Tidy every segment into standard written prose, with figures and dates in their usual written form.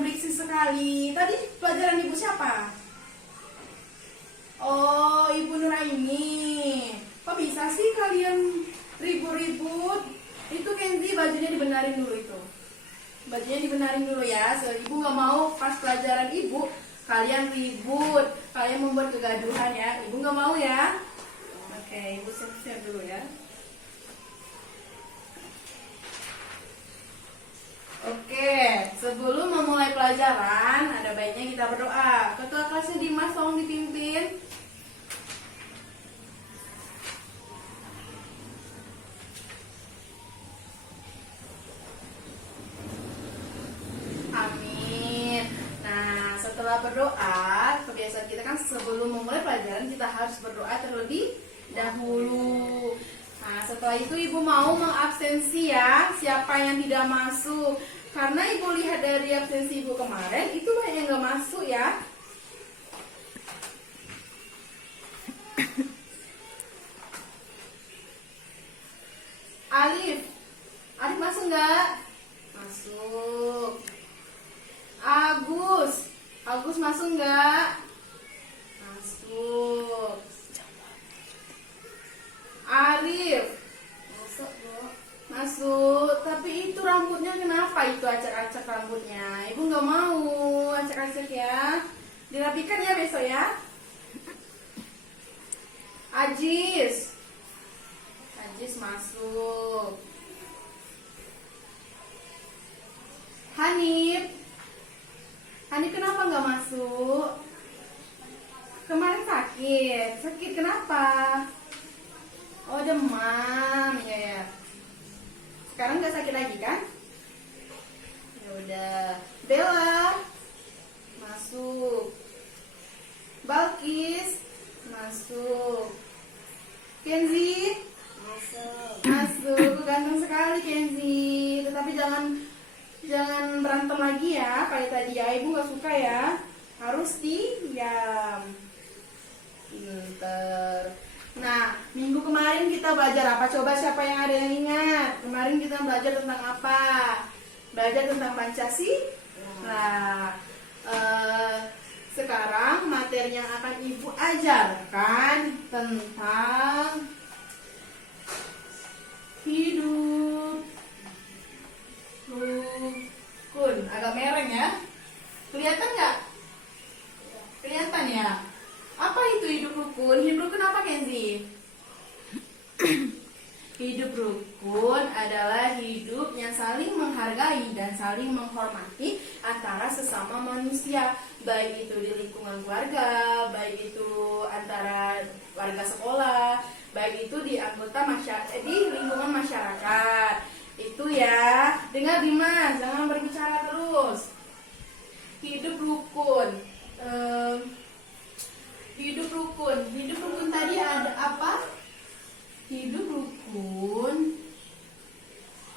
kalian berisik sekali. Tadi pelajaran ibu siapa? Oh, Ibu Nuraini. Kok bisa sih kalian ribut-ribut? Itu Kenzi bajunya dibenarin dulu itu. Bajunya dibenarin dulu ya. So, ibu nggak mau pas pelajaran ibu kalian ribut, kalian membuat kegaduhan ya. Ibu nggak mau ya. Oke, ibu siap-siap dulu ya. Oke, sebelum memulai pelajaran, ada baiknya kita berdoa. Ketua kelasnya Dimas, tolong dipimpin. Amin. Nah, setelah berdoa, kebiasaan kita kan sebelum memulai pelajaran kita harus berdoa terlebih dahulu. Nah, setelah itu ibu mau mengabsensi ya siapa yang tidak masuk. Karena ibu lihat dari absensi ibu kemarin, itu banyak yang nggak masuk ya. Alif masuk nggak? Masuk. Agus masuk nggak? Masuk. Arif masuk, Bu. Masuk. Tapi itu rambutnya kenapa itu acak-acak rambutnya? Ibu nggak mau acak-acak ya. Dirapikan ya besok ya. Ajis masuk. Hanif kenapa nggak masuk? Kemarin sakit kenapa? Oh, demam ya. Sekarang nggak sakit lagi kan? Ya udah. Bella masuk. Balkis masuk. Kenzi masuk. Ganteng sekali Kenzi. Tetapi jangan berantem lagi ya kayak tadi ya. Ibu nggak suka ya. Harus diam. Pinter. Nah, minggu kemarin kita belajar apa? Coba siapa yang ada yang ingat? Kemarin kita belajar tentang apa? Belajar tentang Pancasila. Nah, sekarang materi yang akan ibu ajarkan tentang hidup rukun. Agak mereng ya. Kelihatan nggak? Kelihatan ya. Apa itu hidup rukun? Hidup rukun apa Kenzi? Hidup rukun adalah hidup yang saling menghargai dan saling menghormati antara sesama manusia, baik itu di lingkungan keluarga, baik itu antara warga sekolah, baik itu di anggota masyarakat, di lingkungan masyarakat. Itu ya. Dengar Dimas, jangan berbicara terus. Hidup rukun. Hidup rukun tadi ada apa? Hidup rukun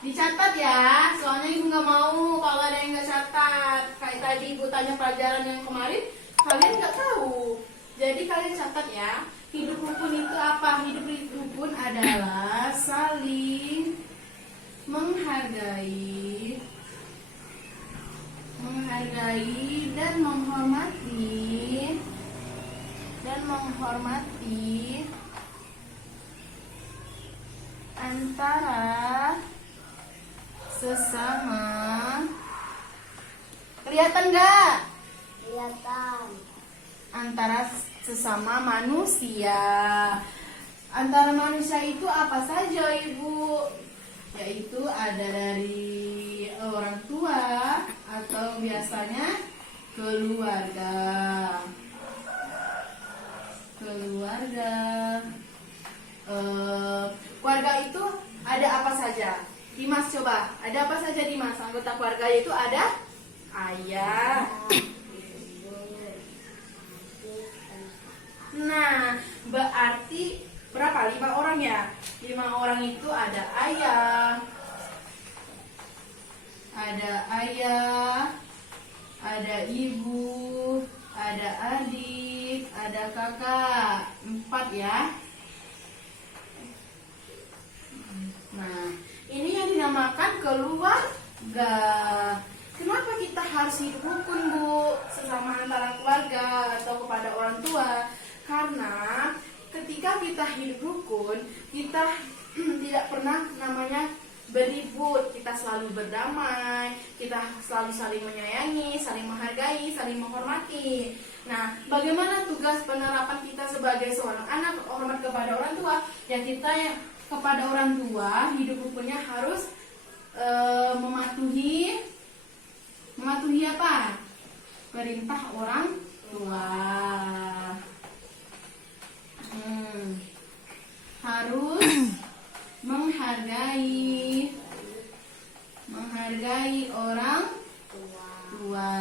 dicatat ya, soalnya ibu nggak mau kalau ada yang nggak catat. Kayak tadi ibu tanya pelajaran yang kemarin, kalian nggak tahu. Jadi kalian catat ya. Hidup rukun itu apa? Hidup rukun adalah saling menghargai dan menghormati antara sesama. Kelihatan nggak? Kelihatan. Antara sesama manusia. Antara manusia itu apa saja Ibu? Yaitu ada dari orang tua atau biasanya keluarga. Keluarga itu ada apa saja? Dimas coba, ada apa saja Dimas? Anggota keluarga itu ada ayah. Nah, berarti berapa? 5 orang ya? 5 orang itu ada ayah, ada ibu, ada adik, ada kakak. 4 ya. Nah, ini yang dinamakan keluarga. Kenapa kita harus hidup rukun, Bu, sesama antara keluarga atau kepada orang tua? Karena ketika kita hidup rukun, kita tidak pernah namanya beribut, kita selalu berdamai, kita selalu saling menyayangi, saling menghargai, saling menghormati. Nah, bagaimana tugas penerapan kita sebagai seorang anak hormat kepada orang tua? Ya, kita kepada orang tua hidup rukunnya harus mematuhi apa? Perintah orang tua. Harus menghargai orang tua.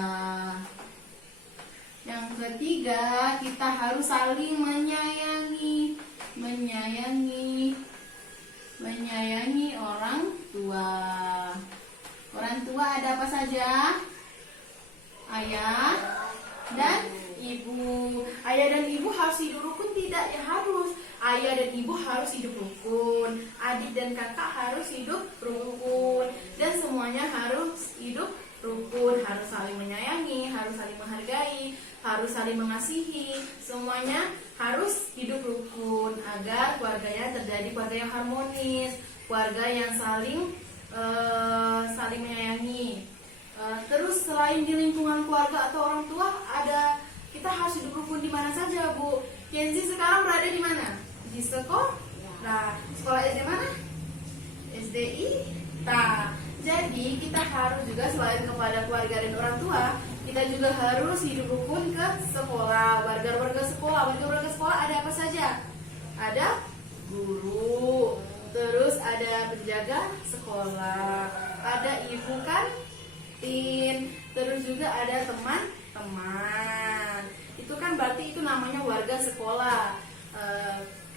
Yang ketiga, kita harus saling menyayangi orang tua. Orang tua ada apa saja? Ayah dan ibu. Ayah dan ibu harus hidup rukun? Tidak, ya harus. Ayah dan ibu harus hidup rukun. Adik dan kakak harus hidup rukun. Dan semuanya harus hidup rukun. Harus saling menyayangi, harus saling menghargai, harus saling mengasihi. Semuanya harus hidup rukun agar keluarganya terjadi keluarga yang harmonis, keluarga yang saling menyayangi. Terus selain di lingkungan keluarga atau orang tua, kita harus hidup rukun di mana saja, Bu? Kenzi sekarang berada di mana? Di sekolah. Nah, sekolah SD mana? SDI. Nah, jadi kita harus juga selain kepada keluarga dan orang tua, kita juga harus hidup rukun ke sekolah. Warga-warga sekolah ada apa saja? Ada guru, terus ada penjaga sekolah, ada ibu kantin, terus juga ada teman-teman. Itu kan berarti itu namanya warga sekolah.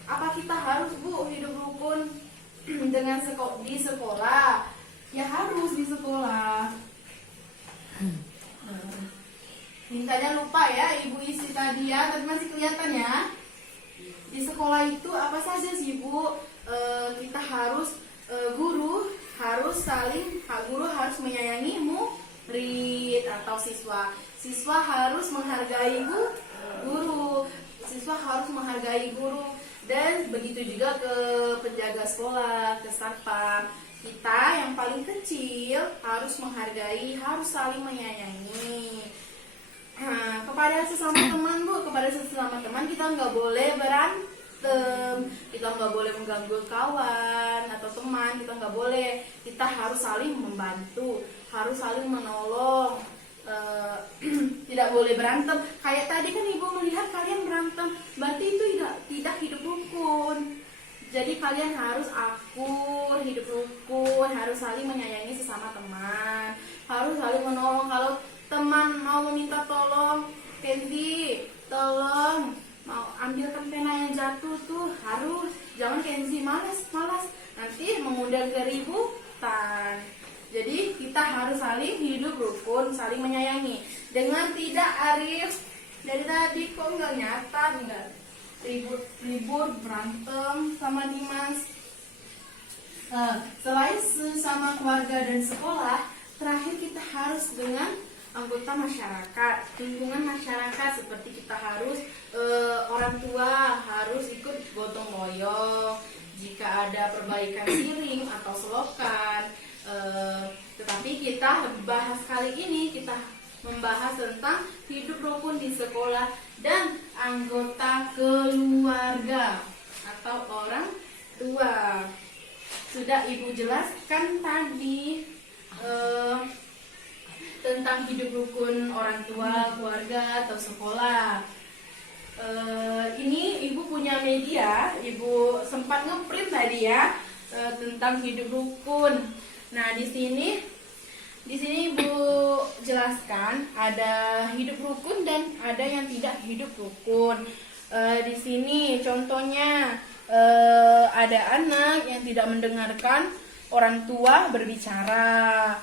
Apa kita harus, Bu, hidup rukun dengan di sekolah? Ya harus di sekolah. Mintanya lupa ya, Ibu isi tadi ya, tapi masih kelihatan ya. Di sekolah itu apa saja sih, Bu? Kita harus guru harus menyayangi murid atau siswa. Siswa harus menghargai guru. Siswa harus menghargai guru. Dan begitu juga ke penjaga sekolah, ke satpam. Kita yang paling kecil harus menghargai, harus saling menyayangi. Nah, kepada sesama teman, Bu, kita nggak boleh berantem, kita nggak boleh mengganggu kawan atau teman, kita nggak boleh. Kita harus saling membantu, harus saling menolong. Tidak boleh berantem. Kayak tadi kan Ibu melihat kalian berantem, berarti itu tidak hidup rukun. Jadi kalian harus akur, hidup rukun, harus saling menyayangi sesama teman, harus saling menolong. Kalau teman mau meminta tolong, Kenzi, tolong mau ambilkan pena yang jatuh tuh, harus. Jangan Kenzi malas, nanti mengundang keributan. Jadi kita harus saling hidup rukun, saling menyayangi. Dengan tidak Arif, dari tadi kok nggak nyata, nggak ribut berantem sama Dimas. Selain sama keluarga dan sekolah, terakhir kita harus dengan anggota masyarakat, lingkungan masyarakat. Seperti kita harus orang tua harus ikut gotong royong jika ada perbaikan siring atau selokan. Tetapi kita bahas kali ini, kita membahas tentang hidup rukun di sekolah dan anggota keluarga atau orang tua. Sudah Ibu jelaskan tadi tentang hidup rukun orang tua, keluarga atau sekolah. Ini Ibu punya media, Ibu sempat ngeprint tadi ya, tentang hidup rukun. Nah, di sini Ibu jelaskan ada hidup rukun dan ada yang tidak hidup rukun. Di sini contohnya ada anak yang tidak mendengarkan orang tua berbicara.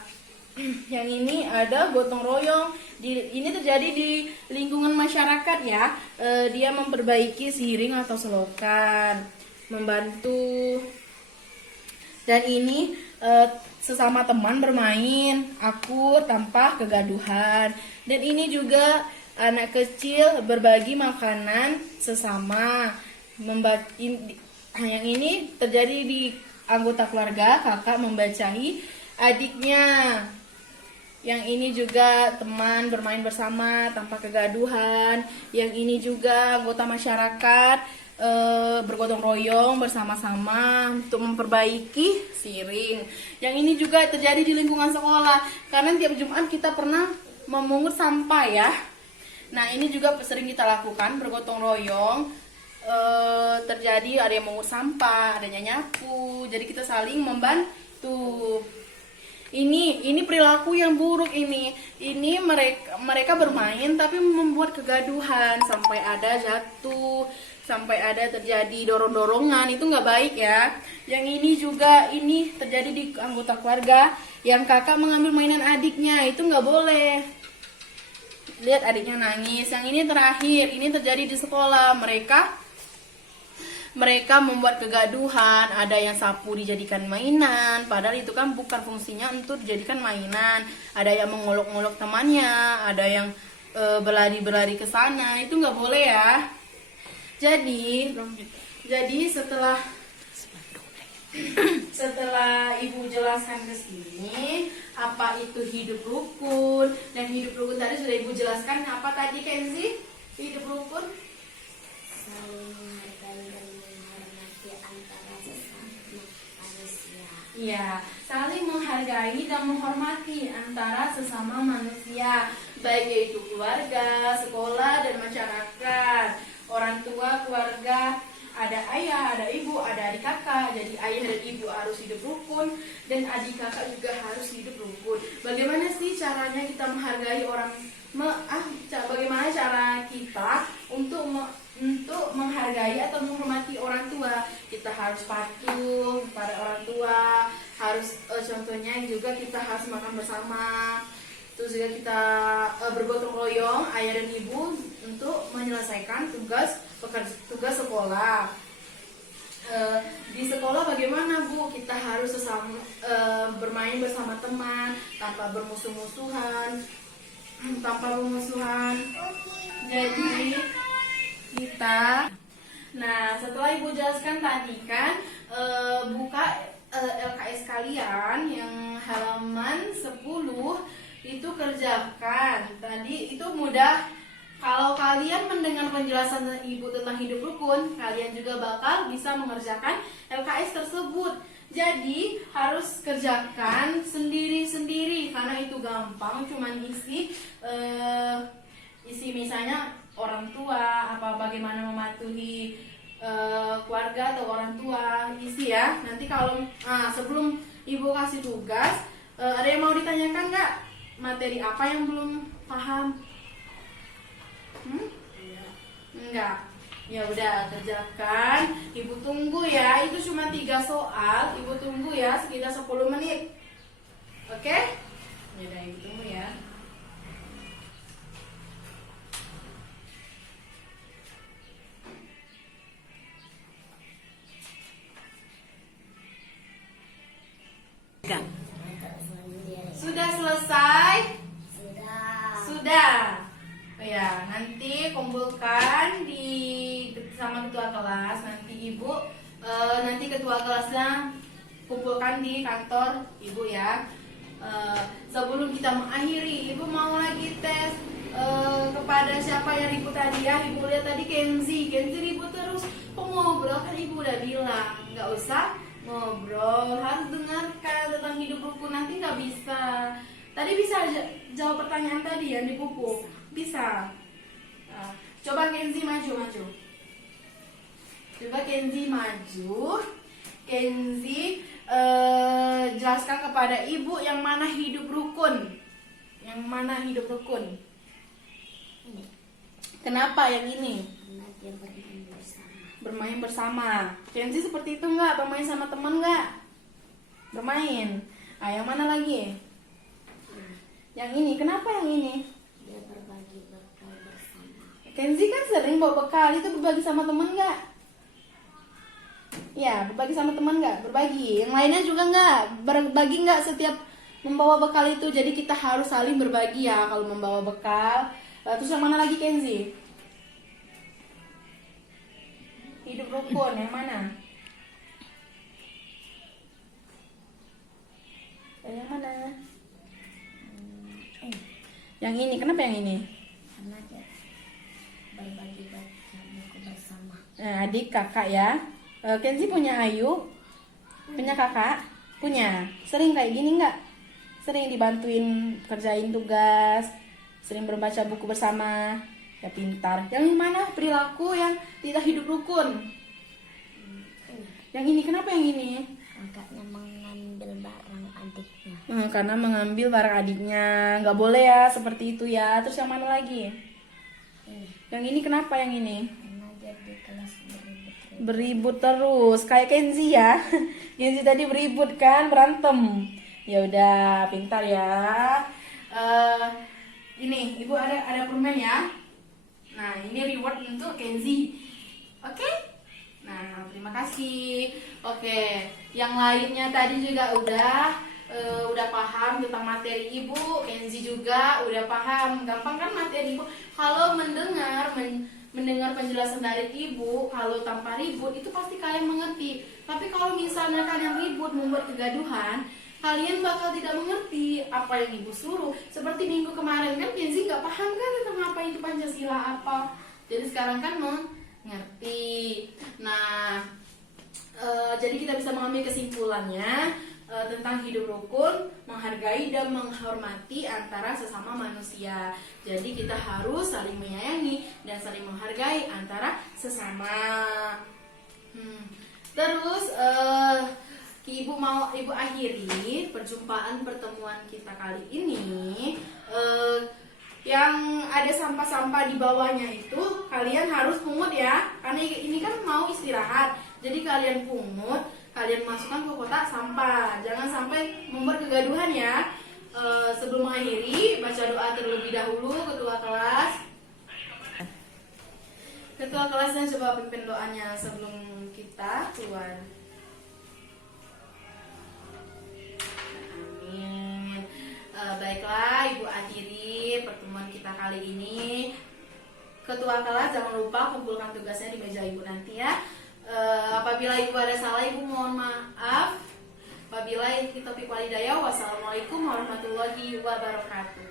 Yang ini ada gotong royong. Ini terjadi di lingkungan masyarakat ya. Dia memperbaiki siring atau selokan, membantu. Dan ini sesama teman bermain, akur tanpa kegaduhan. Dan ini juga anak kecil berbagi makanan sesama. Yang ini terjadi di anggota keluarga, kakak membacahi adiknya. Yang ini juga teman bermain bersama tanpa kegaduhan. Yang ini juga anggota masyarakat bergotong royong bersama-sama untuk memperbaiki siring. Yang ini juga terjadi di lingkungan sekolah, karena tiap Jumat kita pernah memungut sampah ya. Nah ini juga sering kita lakukan, bergotong royong. Terjadi ada yang memungut sampah, adanya nyapu, jadi kita saling membantu. Ini perilaku yang buruk ini. Ini mereka bermain tapi membuat kegaduhan sampai ada jatuh, sampai ada terjadi dorong-dorongan, itu nggak baik ya. Yang ini juga ini terjadi di anggota keluarga, yang kakak mengambil mainan adiknya, itu nggak boleh. Lihat adiknya nangis. Yang ini terakhir, ini terjadi di sekolah. Mereka membuat kegaduhan, ada yang sapu dijadikan mainan, padahal itu kan bukan fungsinya untuk dijadikan mainan. Ada yang mengolok-olok temannya, ada yang berlari-berlari ke sana, itu nggak boleh ya. Jadi setelah ibu jelaskan ke sini apa itu hidup rukun, dan hidup rukun tadi sudah ibu jelaskan. Apa tadi Kenzi? Hidup rukun Saling menghargai dan menghormati antara sesama manusia. Iya, saling menghargai dan menghormati antara sesama manusia, baik yaitu keluarga, sekolah, dan masyarakat. Orang tua, keluarga, ada ayah, ada ibu, ada adik kakak. Jadi ayah dan ibu harus hidup rukun, dan adik kakak juga harus hidup rukun. Bagaimana sih caranya kita menghargai orang? Bagaimana cara kita untuk menghargai atau menghormati orang tua? Kita harus patuh pada orang tua. Contohnya juga kita harus makan bersama. Terus juga kita bergotong royong ayah dan ibu untuk menyelesaikan tugas sekolah. Di sekolah bagaimana Bu? Kita harus bermain bersama teman tanpa bermusuh-musuhan, Jadi nah setelah ibu jelaskan tadi kan, buka LKS kalian yang halaman 10 itu kerjakan. Tadi itu mudah. Kalau kalian mendengar penjelasan ibu tentang hidup rukun, kalian juga bakal bisa mengerjakan LKS tersebut. Jadi harus kerjakan sendiri-sendiri karena itu gampang, cuman isi misalnya orang tua, bagaimana mematuhi keluarga atau orang tua, isi ya. Nanti kalau sebelum ibu kasih tugas, ada yang mau ditanyakan nggak? Materi apa yang belum paham? Enggak. Ya udah, kerjakan. Ibu tunggu ya. Itu cuma 3 soal. Ibu tunggu ya sekitar 10 menit. Oke? Ya udah, ibu tunggu ya. Sudah selesai? Sudah. Oh ya, nanti kumpulkan sama ketua kelas. Nanti ibu, nanti ketua kelasnya kumpulkan di kantor ibu ya. Sebelum kita mengakhiri, ibu mau lagi tes kepada siapa yang ribut tadi ya. Ibu lihat tadi Kenzi ribut terus. Kok ngobrol? Kan ibu udah bilang nggak usah ngobrol, harus dengarkan tentang hidup rukun. Nanti nggak bisa. Tadi bisa jawab pertanyaan tadi yang di buku. Bisa. Coba Kenzi maju. Coba Kenzi maju. Kenzi jelaskan kepada ibu yang mana hidup rukun. Yang mana hidup rukun? Ini. Kenapa yang ini? Karena dia bermain bersama. Bermain bersama. Kenzi seperti itu nggak? Bermain sama teman nggak? Bermain. Yang mana lagi? Yang ini. Kenapa yang ini? Dia berbagi bekal bersama. Kenzi kan sering bawa bekal. Itu berbagi sama teman nggak? Ya, berbagi sama teman nggak? Berbagi. Yang lainnya juga nggak? Berbagi nggak setiap membawa bekal itu? Jadi kita harus saling berbagi ya kalau membawa bekal. Terus yang mana lagi Kenzi? Hidup rukun, yang mana? Yang mana? Yang ini, kenapa yang ini? Karena dia berbagi baca buku bersama. Nah, adik kakak ya. Kenzi punya Ayu? Punya kakak? Punya. Sering kayak gini nggak? Sering dibantuin kerjain tugas, sering membaca buku bersama. Ya pintar. Yang mana perilaku yang tidak hidup rukun? Yang ini, kenapa yang ini? Kakaknya mengambil barang adiknya. Karena mengambil barang adiknya. Nggak boleh ya seperti itu ya. Terus yang mana lagi? Yang ini kenapa yang ini? Karena dia di kelas beribut. Beribut terus kayak Kenzi ya. Kenzi tadi beribut kan, berantem. Ya udah, pintar ya. Ini ibu ada permen ya. Nah, ini reward untuk Kenzi. Oke? Nah, terima kasih. Oke, yang lainnya tadi juga udah paham tentang materi ibu. Kenzi juga udah paham. Gampang kan materi ibu? Kalau mendengar penjelasan dari ibu, kalau tanpa ribut itu pasti kalian mengerti. Tapi kalau misalnya kalian ribut membuat kegaduhan, kalian bakal tidak mengerti apa yang ibu suruh. Seperti minggu kemarin kan Kenzi nggak paham kan tentang apa itu Pancasila apa. Jadi sekarang kan mengerti. Nah, jadi kita bisa mengambil kesimpulannya tentang hidup rukun, menghargai dan menghormati antara sesama manusia. Jadi kita harus saling menyayangi dan saling menghargai antara sesama. Terus ibu akhiri pertemuan kita kali ini. Yang ada sampah-sampah di bawahnya itu kalian harus pungut ya, karena ini kan mau istirahat. Jadi kalian pungut, kalian masukkan ke kotak sampah. Jangan sampai membuat kegaduhan ya. Sebelum mengakhiri, baca doa terlebih dahulu ketua kelas. Ketua kelasnya coba pimpin doanya sebelum kita keluar. Amin. Baiklah, ibu akhiri pertemuan kita kali ini. Ketua kelas jangan lupa kumpulkan tugasnya di meja ibu nanti ya. Apabila ibu ada salah, ibu mohon maaf. Apabila kita taufiq wal hidayah. Wassalamualaikum warahmatullahi wabarakatuh.